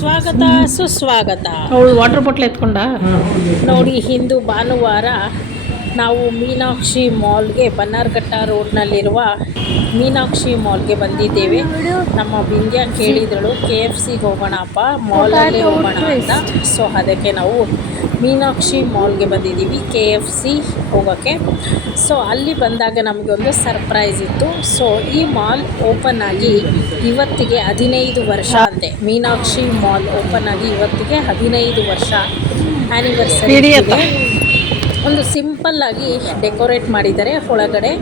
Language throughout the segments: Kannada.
ಸ್ವಾಗತ ಸುಸ್ವಾಗತ. ಅವಳು ವಾಟರ್ ಬಾಟ್ಲ್ ಎತ್ಕೊಂಡ ನೋಡಿ, ಇಂದು ಭಾನುವಾರ ನಾವು ಮೀನಾಕ್ಷಿ ಮಾಲ್ಗೆ, ಬನ್ನಾರ್ಘಟ್ಟ ರೋಡ್ನಲ್ಲಿರುವ ಮೀನಾಕ್ಷಿ ಮಾಲ್ಗೆ ಬಂದಿದ್ದೇವೆ. ನಮ್ಮ ವಿಂಧ್ಯ ಕೇಳಿದಳು KFCಗೆ ಹೋಗೋಣಪ್ಪ, ಮಾಲಲ್ಲೇ ಹೋಗೋಣ ಅಂತ. ಸೊ ಅದಕ್ಕೆ ನಾವು ಮೀನಾಕ್ಷಿ ಮಾಲ್ಗೆ ಬಂದಿದ್ದೀವಿ KFC ಹೋಗೋಕ್ಕೆ. ಸೊ ಅಲ್ಲಿ ಬಂದಾಗ ನಮಗೆ ಒಂದು ಸರ್ಪ್ರೈಸ್ ಇತ್ತು. ಸೊ ಈ ಮಾಲ್ ಓಪನ್ ಆಗಿ ಇವತ್ತಿಗೆ 15 ವರ್ಷ ಅಂತೆ. ಮೀನಾಕ್ಷಿ ಮಾಲ್ ಓಪನ್ ಆಗಿ ಇವತ್ತಿಗೆ 15 ವರ್ಷ ಆ್ಯನಿವರ್ಸರಿ ಇದೆ. ಒಂದು ಸಿಂಪಲ್ಲಾಗಿ ಡೆಕೋರೇಟ್ ಮಾಡಿದ್ದಾರೆ. ಒಳಗಡೆ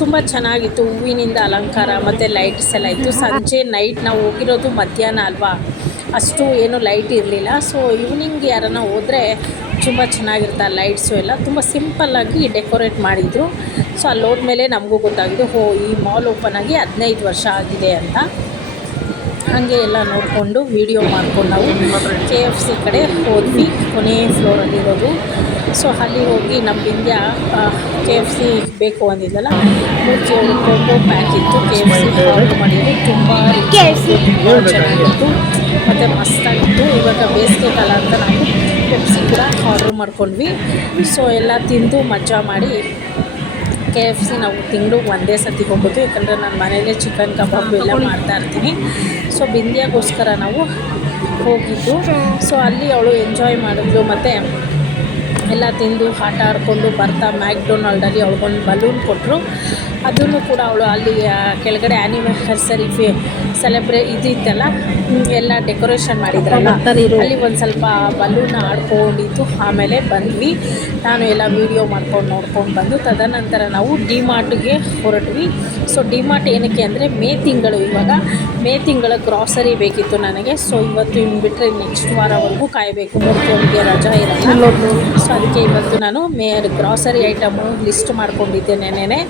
ತುಂಬ ಚೆನ್ನಾಗಿತ್ತು, ಹೂವಿನಿಂದ ಅಲಂಕಾರ ಮತ್ತು ಲೈಟ್ಸ್ ಎಲ್ಲ ಇತ್ತು. ಸಂಜೆ ನೈಟ್ ನಾವು ಹೋಗಿರೋದು ಮಧ್ಯಾಹ್ನ ಅಲ್ವಾ, ಅಷ್ಟು ಏನು ಲೈಟ್ ಇರಲಿಲ್ಲ. ಸೊ ಈವ್ನಿಂಗ್ ಯಾರನ್ನ ಹೋದರೆ ತುಂಬ ಚೆನ್ನಾಗಿರುತ್ತೆ, ಲೈಟ್ಸು ಎಲ್ಲ ತುಂಬ ಸಿಂಪಲ್ಲಾಗಿ ಡೆಕೋರೇಟ್ ಮಾಡಿದರು. ಸೊ ಅಲ್ಲಿ ಹೋದ್ಮೇಲೆ ನಮಗೂ ಗೊತ್ತಾಗಿದ್ದು, ಈ ಮಾಲ್ ಓಪನ್ ಆಗಿ 15 ವರ್ಷ ಆಗಿದೆ ಅಂತ. ಹಾಗೆ ಎಲ್ಲ ನೋಡಿಕೊಂಡು ವೀಡಿಯೋ ಮಾಡ್ಕೊಂಡು ನಾವು KFC ಕಡೆ ಹೋದ್ವಿ, ಕೊನೆ ಫ್ಲೋರಲ್ಲಿರೋದು. ಸೊ ಅಲ್ಲಿ ಹೋಗಿ ನಮ್ಮ ವಿಂಧ್ಯ KFC ಬೇಕು ಅಂದಿದ್ದಲ್ಲ, ಮೂರ್ತಿಯವರು ಕೋಂಬೋ ಪ್ಯಾಕ್ ಇತ್ತು, KFC ಆರ್ಡ್ರ್ ಮಾಡಿದ್ರು. ತುಂಬ ಚೆನ್ನಾಗಿತ್ತು ಮತ್ತು ಮಸ್ತಾಗಿತ್ತು. ಇವಾಗ ಬೇಸಿಗೆ ಕಾಲ ಅಂತ ನಾವು KFC ಕೂಡ ಆರ್ಡ್ರ್ ಮಾಡ್ಕೊಂಡ್ವಿ. ಸೊ ಎಲ್ಲ ತಿಂದು ಮಜಾ ಮಾಡಿ KFC ನಾವು ತಿಂಗಳಿಗೆ ಒಂದೇ ಸತಿ ಹೋಗೋದು, ಯಾಕಂದರೆ ನಾನು ಮನೇಲೇ ಚಿಕನ್ ಕಬಾಬು ಎಲ್ಲ ಮಾಡ್ತಾಯಿರ್ತೀನಿ. ಸೊ ವಿಂಧ್ಯಾಗೋಸ್ಕರ ನಾವು ಹೋಗಿದ್ದು. ಸೊ ಅಲ್ಲಿ ಅವಳು ಎಂಜಾಯ್ ಮಾಡಿದ್ಲು ಮತ್ತು ಎಲ್ಲ ತಿಂದು ಆಟ ಆಡಿಕೊಂಡು ಬರ್ತಾ ಮ್ಯಾಕ್ಡೊನಾಲ್ಡಲ್ಲಿ ಅವಳಿಗೊಂದು ಬಲೂನ್ ಕೊಟ್ಟರು. ಅದನ್ನು ಕೂಡ ಅವಳು ಅಲ್ಲಿ ಕೆಳಗಡೆ ಆ್ಯನಿವರ್ಸರಿ ಇದಿತ್ತಲ್ಲ, ಎಲ್ಲ ಡೆಕೋರೇಷನ್ ಮಾಡಿದ್ರಲ್ಲ, ಅಲ್ಲಿ ಒಂದು ಸ್ವಲ್ಪ ಬಲೂನ್ ಆಡ್ಕೊಂಡಿದ್ದು. ಆಮೇಲೆ ಬಂದ್ವಿ, ನಾನು ಎಲ್ಲ ವೀಡಿಯೋ ಮಾಡ್ಕೊಂಡು ನೋಡ್ಕೊಂಡು ಬಂದು ತದನಂತರ ನಾವು ಡಿಮಾರ್ಟ್ಗೆ ಹೊರಟ್ವಿ. ಸೊ ಡಿಮಾರ್ಟ್ ಏನಕ್ಕೆ ಅಂದರೆ ಇವಾಗ ಮೇ ತಿಂಗಳ ಗ್ರಾಸರಿ ಬೇಕಿತ್ತು ನನಗೆ. ಸೊ ಇವತ್ತು ಇನ್ನು ಬಿಟ್ಟರೆ ನೆಕ್ಸ್ಟ್ ವಾರವರೆಗೂ ಕಾಯಬೇಕು, ಮೂರ್ತಿಯವರಿಗೆ ರಜಾ ಇರಲ್ಲ. ಸೊ ಅದಕ್ಕೆ ಇವತ್ತು ನಾನು ಗ್ರಾಸರಿ ಐಟಮು ಲಿಸ್ಟ್ ಮಾಡ್ಕೊಂಡಿದ್ದೆ. ನೆನ್ನೆ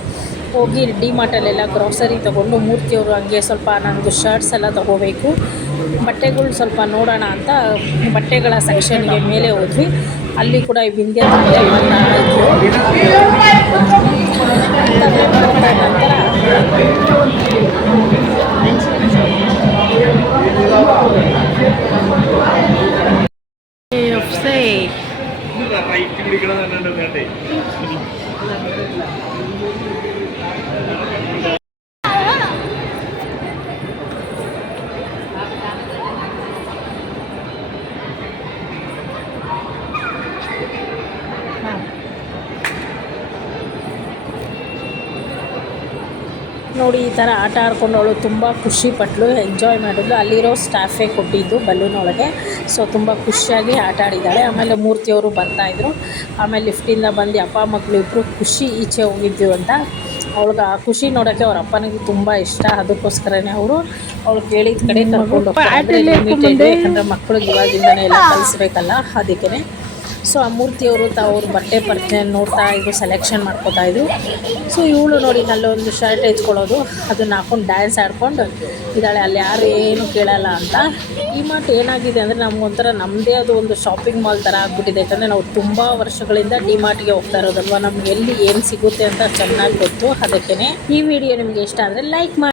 ಹೋಗಿ ಡಿಮಾರ್ಟಲ್ಲೆಲ್ಲ ಗ್ರಾಸರಿ ತೊಗೊಂಡು, ಮೂರ್ತಿಯವರು ಹಂಗೆ ಸ್ವಲ್ಪ ನನಗೆ ಶರ್ಟ್ಸ್ ಎಲ್ಲ ತೊಗೋಬೇಕು, ಬಟ್ಟೆಗಳು ಸ್ವಲ್ಪ ನೋಡೋಣ ಅಂತ ಬಟ್ಟೆಗಳ ಸೆಕ್ಷನ್ಗೆ ಮೇಲೆ ಹೋದ್ವಿ. ಅಲ್ಲಿ ಕೂಡ ಈ ವಿಂಧ್ಯ ನೋಡಿ, ಈ ಥರ ಆಟ ಆಡ್ಕೊಂಡು ಅವಳು ತುಂಬ ಖುಷಿ ಪಟ್ಲು, ಎಂಜಾಯ್ ಮಾಡಿದ್ಲು. ಅಲ್ಲಿರೋ ಸ್ಟಾಫೇ ಕೊಟ್ಟಿದ್ದು ಬಲೂನ್ ಒಳಗೆ. ಸೊ ತುಂಬ ಖುಷಿಯಾಗಿ ಆಟ ಆಡಿದ್ದಾಳೆ. ಆಮೇಲೆ ಮೂರ್ತಿಯವರು ಬರ್ತಾಯಿದ್ರು. ಆಮೇಲೆ ಲಿಫ್ಟಿಂದ ಬಂದು ಅಪ್ಪ ಮಕ್ಕಳು ಇಬ್ಬರು ಖುಷಿ ಈಚೆ ಹೋಗಿದ್ದೀವಿ ಅಂತ. ಅವಳಿಗೆ ಆ ಖುಷಿ ನೋಡೋಕ್ಕೆ ಅವ್ರ ಅಪ್ಪನಿಗೆ ತುಂಬ ಇಷ್ಟ. ಅದಕ್ಕೋಸ್ಕರನೇ ಅವಳು ಕೇಳಿದ ಕಡೆ ಕರ್ಕೊಂಡು ಹೋಗ್ತಾರೆ. ಯಾಕಂದರೆ ಮಕ್ಕಳಿಗೆ ಇವಾಗಿಂದನೇ ಎಲ್ಲ ಕಲಿಸ್ಬೇಕಲ್ಲ, ಅದಕ್ಕೇ. ಸೊ ಆ ಮೂರ್ತಿಯವರು ಅವ್ರ ಬಟ್ಟೆ ನೋಡ್ತಾ ಇದ್ರು, ಸೆಲೆಕ್ಷನ್ ಮಾಡ್ಕೋತಾಯಿದ್ರು. ಸೊ ಇವಳು ನೋಡಿ ಅಲ್ಲೊಂದು ಶರ್ಟ್ ಹೆಚ್ಕೊಳ್ಳೋದು, ಅದನ್ನು ಹಾಕೊಂಡು ಡ್ಯಾನ್ಸ್ ಆಡ್ಕೊಂಡು ಇದ್ದಾಳೆ. ಅಲ್ಲಿ ಯಾರು ಏನು ಕೇಳಲ್ಲ ಅಂತ. ಈ ಮಾತು ಏನಾಗಿದೆ ಅಂದರೆ ನಮಗೊಂಥರ ನಮ್ಮದೇ ಅದು ಒಂದು ಶಾಪಿಂಗ್ ಮಾಲ್ ಥರ ಆಗಿಬಿಟ್ಟಿದೆ. ಯಾಕಂದರೆ ನಾವು ತುಂಬ ವರ್ಷಗಳಿಂದ ಡಿಮಾರ್ಟ್ಗೆ ಹೋಗ್ತಾ ಇರೋದಲ್ವ, ನಮ್ಗೆ ಎಲ್ಲಿ ಏನು ಸಿಗುತ್ತೆ ಅಂತ ಚೆನ್ನಾಗಿ ಗೊತ್ತು. ಅದಕ್ಕೇ ಈ ವಿಡಿಯೋ ನಿಮಗೆ ಇಷ್ಟ ಆದರೆ ಲೈಕ್ ಮಾಡಿ.